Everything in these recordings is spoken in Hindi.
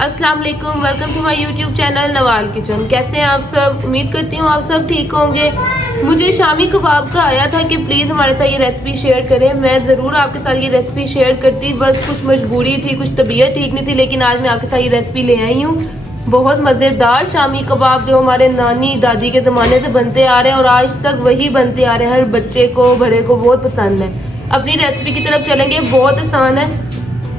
अस्सलाम वालेकुम, welcome to my YouTube channel Nawal kitchen. कैसे हैं आप सब? उम्मीद करती हूँ आप सब ठीक होंगे। मुझे शामी कबाब का आया था कि प्लीज़ हमारे साथ ये रेसिपी शेयर करें। मैं ज़रूर आपके साथ ये रेसिपी शेयर करती, बस कुछ मजबूरी थी, कुछ तबीयत ठीक नहीं थी, लेकिन आज मैं आपके साथ ये रेसिपी ले आई हूँ। बहुत मज़ेदार शामी कबाब जो हमारे नानी दादी के ज़माने से बनते आ रहे हैं और आज तक वही बनते आ रहे हैं। हर बच्चे को बड़े को बहुत पसंद है। अपनी रेसिपी की तरफ चलेंगे, बहुत आसान है।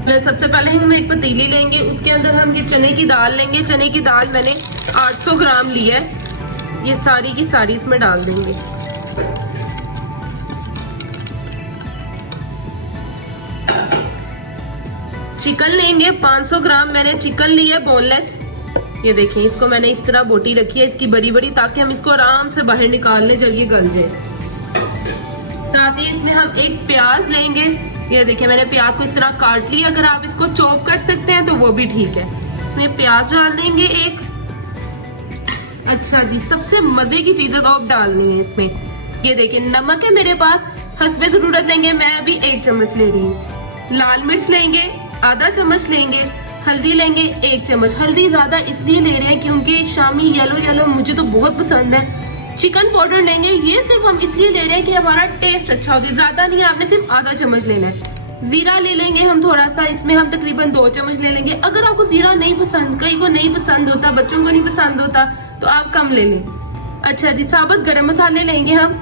सबसे पहले हम एक पतीली लेंगे, उसके अंदर हम ये चने की दाल लेंगे। चने की दाल मैंने 800 ग्राम ली है। ये सारी की सारी इसमें डाल देंगे। चिकन लेंगे 500 ग्राम, मैंने चिकन लिया है बोनलेस। ये देखिए, इसको मैंने इस तरह बोटी रखी है इसकी बड़ी बड़ी, ताकि हम इसको आराम से बाहर निकाल लें जब ये गल जाए। साथ ही इसमें हम एक प्याज लेंगे। ये देखिए, मैंने प्याज को इस तरह काट लिया। अगर आप इसको चॉप कर सकते हैं तो वो भी ठीक है। इसमें प्याज डाल देंगे एक। अच्छा जी, सबसे मजे की चीजें तो आप डालनी है इसमें। ये देखिए, नमक है मेरे पास, हस्बे जरूरत लेंगे, मैं अभी 1 चम्मच ले रही हूँ। लाल मिर्च लेंगे आधा चम्मच लेंगे। हल्दी लेंगे 1 चम्मच। हल्दी ज्यादा इसलिए ले रहे हैं क्योंकि शामी येलो येलो मुझे तो बहुत पसंद है। चिकन पाउडर लेंगे, ये सिर्फ हम इसलिए ले रहे हैं कि हमारा टेस्ट अच्छा हो जाए, ज्यादा नहीं, आपने सिर्फ आधा चम्मच लेना है। जीरा ले लेंगे हम थोड़ा सा, इसमें हम तकरीबन 2 चम्मच ले लेंगे। अगर आपको जीरा नहीं पसंद, कई को नहीं पसंद होता, बच्चों को नहीं पसंद होता, तो आप कम ले लें। अच्छा जी, साबुत गरम मसाले लेंगे हम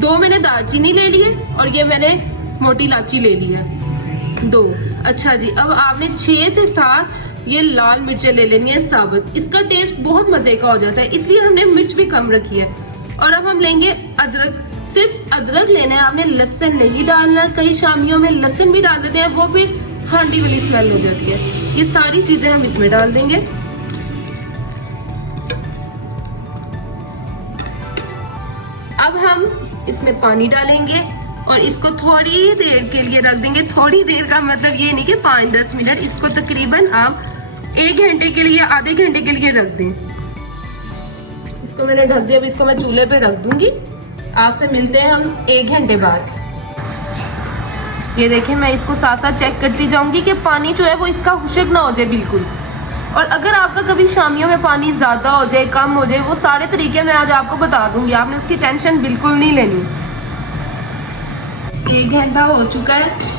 2। मैंने दालचीनी ले ली है और ये मैंने मोटी इलायची ले ली है 2। अच्छा जी, अब आपने 6 से 7 ये लाल मिर्चें ले लेनी है साबुत। इसका टेस्ट बहुत मजे का हो जाता है, इसलिए हमने मिर्च भी कम रखी है। और अब हम लेंगे अदरक, सिर्फ अदरक लेना है, आपने लहसुन नहीं डालना। कई शामियों में लहसुन भी डाल देते हैं, वो फिर हांडी वाली स्मेल हो जाती है। ये सारी चीजें हम इसमें डाल देंगे। अब हम इसमें पानी डालेंगे और इसको थोड़ी देर के लिए रख देंगे। थोड़ी देर का मतलब ये नहीं कि 5-10 मिनट, इसको तकरीबन आप 1 घंटे के लिए, आधे घंटे के लिए रख दें। इसको मैंने ढक दिया, अब इसको मैं चूल्हे पे रख दूंगी। आपसे मिलते हैं हम 1 घंटे बाद। ये देखिए, मैं इसको साथ साथ चेक करती जाऊंगी कि पानी जो है वो इसका खुश्क ना हो जाए बिल्कुल। और अगर आपका कभी शामियों में पानी ज्यादा हो जाए, कम हो जाए, वो सारे तरीके मैं आज आपको बता दूंगी, आपने उसकी टेंशन बिल्कुल नहीं लेनी। 1 घंटा हो चुका है।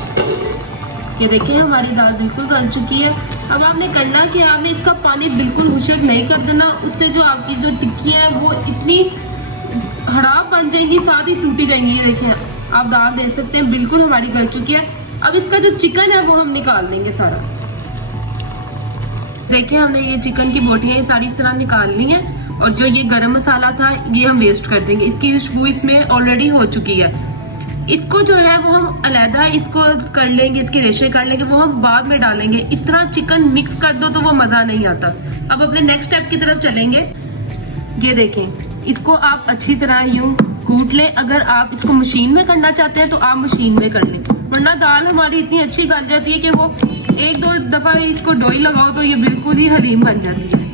ये देखिए, हमारी दाल बिल्कुल गल चुकी है। अब आपने करना कि आपने इसका पानी बिल्कुल खुश्क नहीं कर देना, उससे जो आपकी जो टिक्कियां हैं वो इतनी हड़ाप बन जाएंगी, साथ ही टूटी जाएंगी। ये देखिए, आप दाल देख सकते हैं बिल्कुल हमारी गल चुकी है। अब इसका जो चिकन है वो हम निकाल देंगे सारा। देखिए, हमने ये चिकन की बोटियां सारी इस तरह निकाल ली हैं और जो ये गरम मसाला था ये हम वेस्ट कर देंगे। इसकी खुशबू इसमें ऑलरेडी हो चुकी है। इसको जो है वो हम अलहदा इसको कर लेंगे, इसके रेशे कर लेंगे, वो हम बाद में डालेंगे। इस तरह चिकन मिक्स कर दो तो वो मजा नहीं आता। अब अपने नेक्स्ट स्टेप की तरफ चलेंगे। ये देखें, इसको आप अच्छी तरह यूं कूट लें। अगर आप इसको मशीन में करना चाहते हैं तो आप मशीन में कर लें, वरना दाल हमारी इतनी अच्छी गल जाती है कि वो 1-2 दफा इसको डोई लगाओ तो ये बिल्कुल ही हलीम बन जाती है।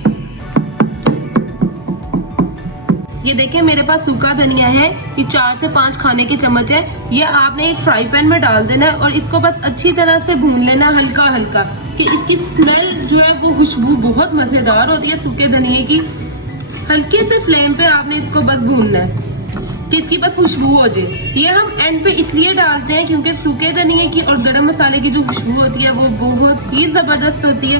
ये देखिए, मेरे पास सूखा धनिया है, ये 4 से 5 खाने के चम्मच है। ये आपने एक फ्राई पैन में डाल देना है और इसको बस अच्छी तरह से भून लेना, हल्का हल्का, कि इसकी स्मेल जो है वो खुशबू बहुत मजेदार होती है सूखे धनिये की। हल्के से फ्लेम पे आपने इसको बस भूनना है कि इसकी बस खुशबू हो जाए। ये हम एंड पे इसलिए डालते हैं क्योंकि सूखे धनिये की और गरम मसाले की जो खुशबू होती है वो बहुत ही जबरदस्त होती है।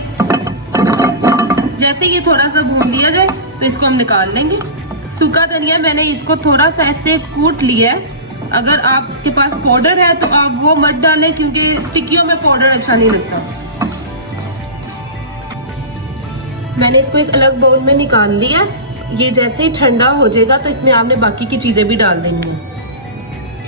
जैसे ये थोड़ा सा भून लिया जाए तो इसको हम निकाल लेंगे। सूखा धनिया मैंने इसको थोड़ा सा ऐसे कूट लिया है। अगर आपके पास पाउडर है तो आप वो मत डालें क्योंकि टिक्कियों में पाउडर अच्छा नहीं लगता। मैंने इसको एक अलग बाउल में निकाल लिया। ये जैसे ही ठंडा हो जाएगा तो इसमें आपने बाकी की चीजें भी डाल देनी है।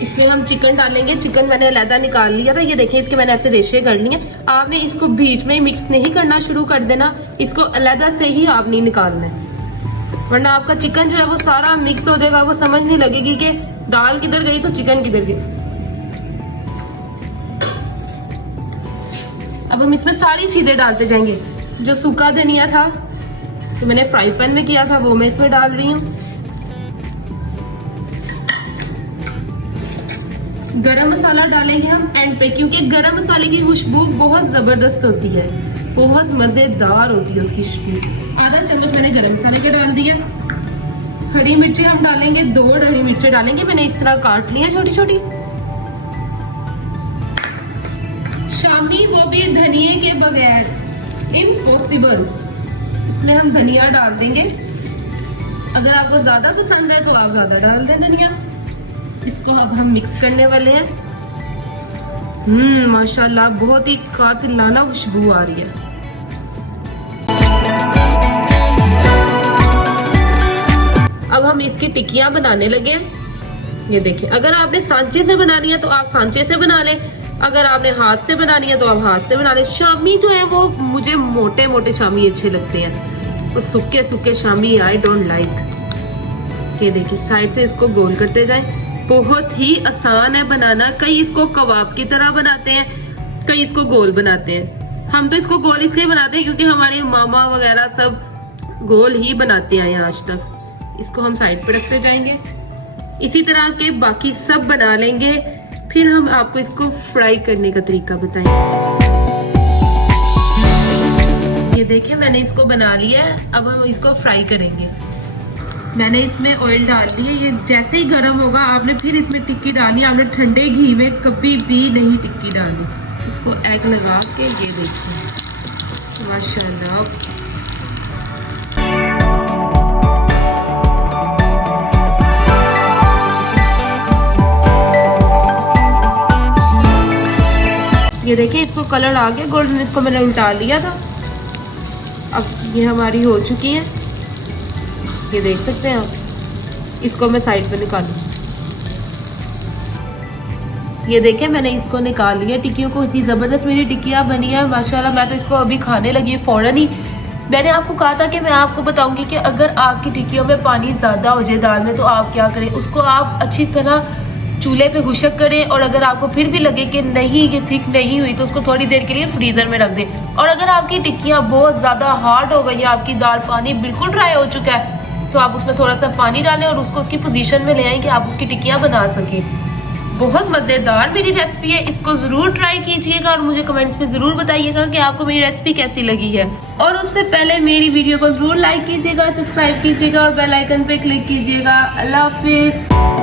इसमें हम चिकन डालेंगे। चिकन मैंने अलहदा निकाल लिया था। ये देखिए, इसके मैंने ऐसे रेशे कर लिए। आपने इसको बीच में मिक्स नहीं करना शुरू कर देना, इसको अलहदा से ही आपने निकालना है, वरना आपका चिकन जो है वो सारा मिक्स हो जाएगा। वो समझ नहीं लगेगी कि दाल किधर गई तो चिकन किधर गई। अब हम इसमें सारी चीजें डालते जाएंगे। जो सूखा धनिया था तो मैंने फ्राई पैन में किया था वो मैं इसमें डाल रही हूँ। गरम मसाला डालेंगे हम एंड पे, क्योंकि गरम मसाले की खुशबू बहुत जबरदस्त होती है। बहुत मजेदार होती है उसकी खुशबू। आधा चम्मच मैंने गरम मसाले का डाल दिया। हरी मिर्ची हम डालेंगे, 2 हरी मिर्ची डालेंगे, मैंने इस तरह काट ली है छोटी छोटी। शामी, वो भी धनिए के बगैर, इम्पॉसिबल। इसमें हम धनिया डाल देंगे। अगर आपको ज्यादा पसंद है तो आप ज्यादा डाल दें धनिया। इसको अब हम मिक्स करने वाले हैं। माशाल्लाह बहुत ही कातिलाना खुशबू आ रही है। अब हम इसकी टिक्कियां बनाने लगे हैं। ये देखिए, अगर आपने सांचे से बनानी है तो आप सांचे से बना लें, अगर आपने हाथ से बनानी है तो आप हाथ से बना लें। शामी जो है वो मुझे मोटे मोटे शामी अच्छे लगते हैं, वो सूखे सूखे शामी आई डोंट लाइक। ये देखिए, साइड से इसको गोल करते जाएं। बहुत ही आसान है बनाना। कई इसको कबाब की तरह बनाते हैं, कई इसको गोल बनाते हैं। हम तो इसको गोल इसलिए बनाते हैं क्योंकि हमारे मामा वगैरह सब गोल ही बनाते आए हैं आज तक। इसको हम साइड पे रखते जाएंगे। इसी तरह के बाकी सब बना लेंगे, फिर हम आपको इसको फ्राई करने का तरीका बताएंगे। ये देखिए, मैंने इसको बना लिया है। अब हम इसको फ्राई करेंगे। मैंने इसमें ऑयल डाल दिया। ये जैसे ही गर्म होगा आपने फिर इसमें टिक्की डालनी है। आपने ठंडे घी में कभी भी नहीं टिक्की डालनी। इसको एग लगा के, ये देखिए माशाल्लाह। ये देखिए, इसको कलर आ गया गोल्डन। इसको मैंने उल्टा लिया था। अब ये हमारी हो चुकी है, ये देख सकते हैं आप। इसको मैं साइड पे निकालूं। ये देखिए, मैंने इसको निकाल लिया टिक्कियों को। इतनी ज़बरदस्त मेरी टिक्कियाँ बनी है माशाल्लाह। मैं तो इसको अभी खाने लगी फ़ौरन ही। मैंने आपको कहा था कि मैं आपको बताऊंगी कि अगर आपकी टिक्कियों में पानी ज़्यादा हो जाए दाल में तो आप क्या करें। उसको आप अच्छी तरह चूल्हे पे खुशक करें, और अगर आपको फिर भी लगे कि नहीं ये थिक नहीं हुई तो उसको थोड़ी देर के लिए फ्रीजर में रख दें। और अगर आपकी टिक्कियाँ बहुत ज़्यादा हार्ड हो गई है, आपकी दाल पानी बिल्कुल ड्राई हो चुका है, तो आप उसमें थोड़ा सा पानी डालें और उसको उसकी पोजीशन में ले आएं कि आप उसकी टिक्कियाँ बना सकें। बहुत मज़ेदार मेरी रेसिपी है, इसको ज़रूर ट्राई कीजिएगा और मुझे कमेंट्स में ज़रूर बताइएगा कि आपको मेरी रेसिपी कैसी लगी है। और उससे पहले मेरी वीडियो को ज़रूर लाइक कीजिएगा, सब्सक्राइब कीजिएगा और बेल आइकन पे क्लिक कीजिएगा। अल्लाह हाफिज़।